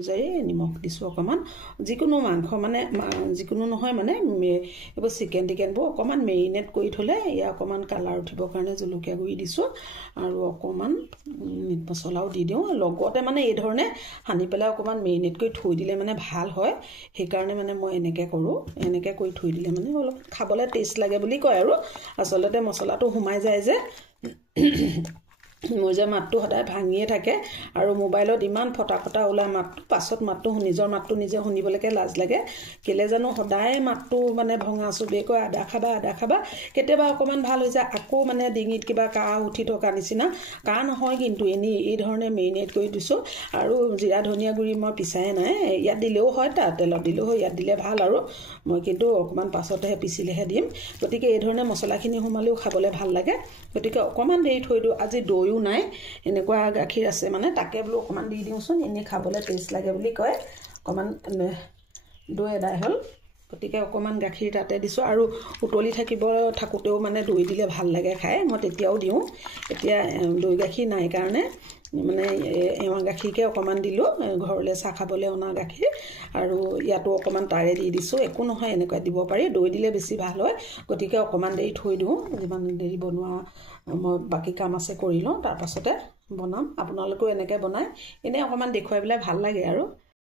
যাই নিমখ দিছো অকমান যিকোনো মাংস মানে যিকোনো নহয় মানে এবাৰ চিকেন টিকেনবোৰ অকমান মেৰিনেট কৰি থলে ইয়া অকমান কালাৰ উঠিবৰ কাৰণে জলকীয়া গুড়ি দিছো আৰু অকমান মিট মছলাও দি দিও লগতে মানে এই ধৰণে হানি পেলাই অকমান মেৰিনেট কৰি থৈ দিলে মানে ভাল হয় সেই কাৰণে মানে মই এনেকে কৰো এনেকে কৰি থৈ দিলে মানে অলপ খাবলৈ টেষ্ট লাগে বুলি কয় আৰু আসলতে মছলাটো হুমাই যায় যে মোৰ যে মাতটো সদায় ভাঙিয়ে থাকে আৰু মোবাইলত ইমান ফটা ওলা মাতটো পাছত মাতটো নিজৰ মাতটো নিজে শুনিবলৈকে লাজ লাগে কেলে জানো সদায় মাতটো মানে ভঙা চুবে কয় আদা খাবা কেতিয়াবা অকমান ভাল হৈ যায় আকৌ মানে ডিঙিত কিবা কাহ উঠি থকা নিচিনা কাহ নহয় কিন্তু এনে এই ধৰণে মেৰিনেট কৰি দিছো আৰু জিৰা ধনিয়া গুড়ি মই পিছাই নাই ইয়াত দিলেও হয় তাৰ তেলত দিলেও হয় ইয়াত দিলে ভাল আৰু মই কিন্তু অকমান পাছতহে পিছিলেহে দিম গতিকে এই ধৰণে মছলাখিনি হোমালেও খাবলৈ ভাল লাগে গতিকে অকমান দেৰি থৈ দিও আজি দৈ নাই এনেকুৱা গাখীৰ আছে মানে তাকে বলো অকমান দি দিওচোন এনে খাবলৈ টেষ্ট লাগে বুলি কয় অকমান দৈ এদাই হল গতিকে অকমান গাখীৰ তাতে দিছো আৰু উতলি থাকোতেও মানে দৈ দিলে ভাল লাগে খাই মই তেতিয়াও দিও এতিয়া দৈ গাখীৰ নাই কাৰণে মানে এৱা গাখীৰকে অকমান দিলো ঘৰলে চাহ খাবলৈ অনা গাখীৰ আৰু ইয়াতো অকমান তাৰে দি দিছো একো নহয় এনেকুৱা দিব পাৰি দৈ দিলে বেছি ভাল হয় গতিকে অকমান দেৰি থৈ দিও যিমান দেৰি বনোৱা মই বাকি কাম আছে কৰি লওঁ তাৰ পাছতে বনাম আপোনালোকেও এনেকৈ বনায় এনে অকমান দেখুৱাই পেলাই ভাল লাগে আৰু